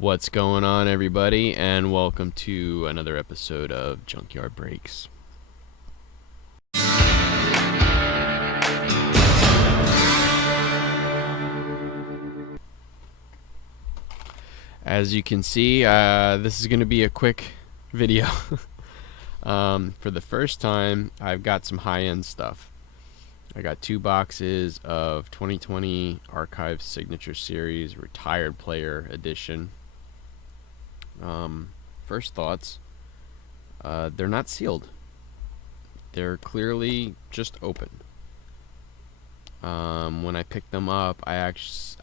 What's going on, everybody, and welcome to another episode of Junkyard Breaks. As you can see, this is going to be a quick video. For the first time, I've got some high-end stuff. I got 2 boxes of 2020 Archive Signature Series Retired Player Edition. First thoughts, they're not sealed. They're clearly just open. When I picked them up, I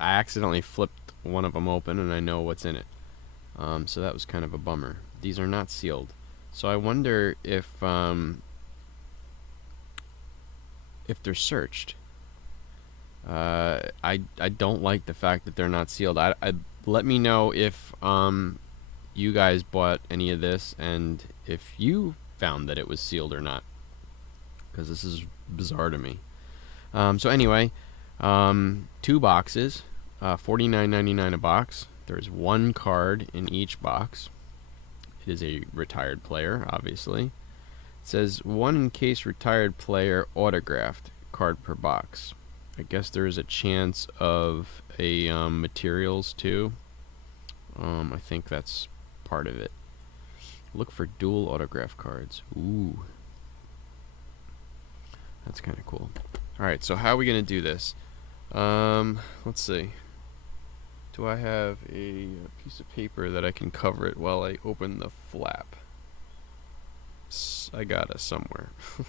accidentally flipped one of them open, and I know what's in it. So that was kind of a bummer. These are not sealed. So I wonder if they're searched. I don't like the fact that they're not sealed. Let me know if you guys bought any of this and if you found that it was sealed or not, because this is bizarre to me. So anyway, 2 boxes, $49.99 a box. There's 1 card in each box. It is a retired player, obviously. It says 1 in case retired player autographed card per box. I guess there is a chance of a materials too. I think that's part of it. Look for dual autograph cards. Ooh, that's kind of cool. Alright, so how are we going to do this? Let's see. Do I have a piece of paper that I can cover it while I open the flap? I got it somewhere. There's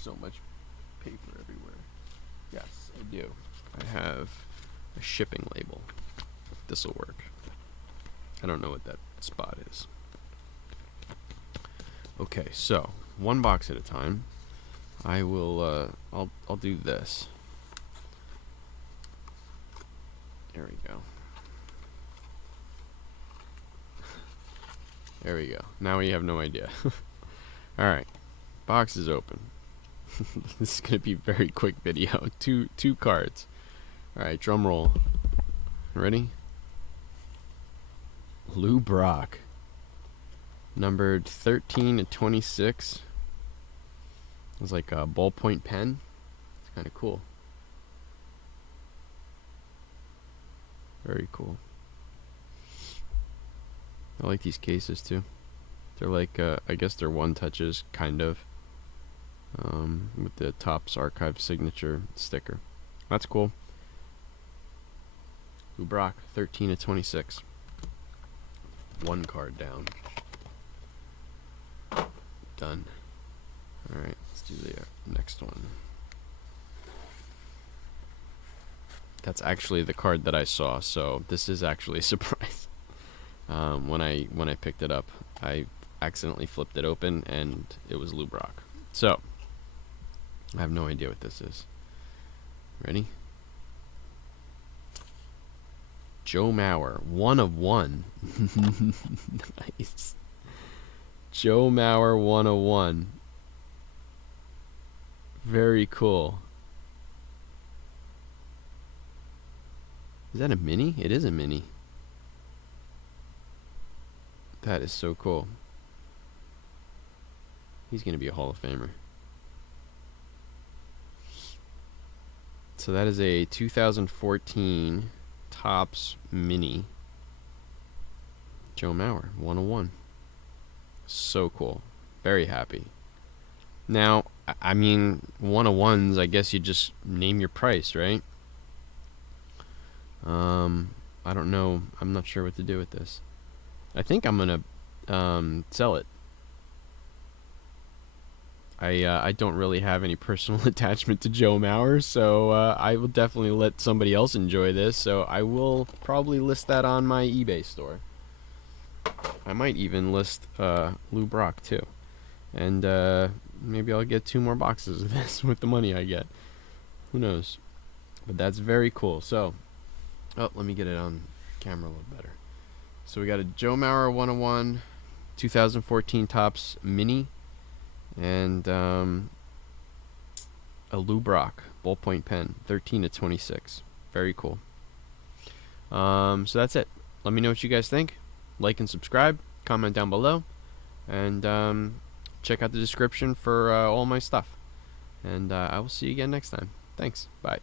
so much paper everywhere. Yes, I do. I have a shipping label. This'll work. I don't know what that spot is. Okay, so 1 box at a time. I will I'll do this. There we go. There we go. Now you have no idea. Alright. Box is open. This is gonna be a very quick video. Two cards. Alright, drum roll. Ready? Lou Brock. Numbered 13 to 26. It's like a ballpoint pen. It's kind of cool. Very cool. I like these cases too. They're like, I guess they're one touches, kind of. With the Topps Archive signature sticker. That's cool. Lou Brock, 13 to 26. 1 card down. Done. Alright, let's do the next one. That's actually the card that I saw, so this is actually a surprise. When I picked it up, I accidentally flipped it open, and it was Lou Brock. So, I have no idea what this is. Ready? Joe Mauer, 1 of 1. Nice. Joe Mauer, 1 of 1. Very cool. Is that a mini? It is a mini. That is so cool. He's going to be a Hall of Famer. So that is a 2014 Topps Mini. Joe Mauer, 1 of 1. So cool. Very happy. Now, I mean, 1 of 1s, I guess you just name your price, right? I don't know. I'm not sure what to do with this. I think I'm gonna sell it. I don't really have any personal attachment to Joe Mauer, so I will definitely let somebody else enjoy this. So I will probably list that on my eBay store. I might even list Lou Brock too, and maybe I'll get 2 more boxes of this with the money I get. Who knows? But that's very cool. So, oh, let me get it on camera a little better. So we got a Joe Mauer 101, 2014 Topps Mini, and a Lou Brock ballpoint pen, 13 to 26. Very cool. So that's it. let me know what you guys think. Like and subscribe. Comment down below. And check out the description for all my stuff. And I will see you again next time. Thanks. Bye.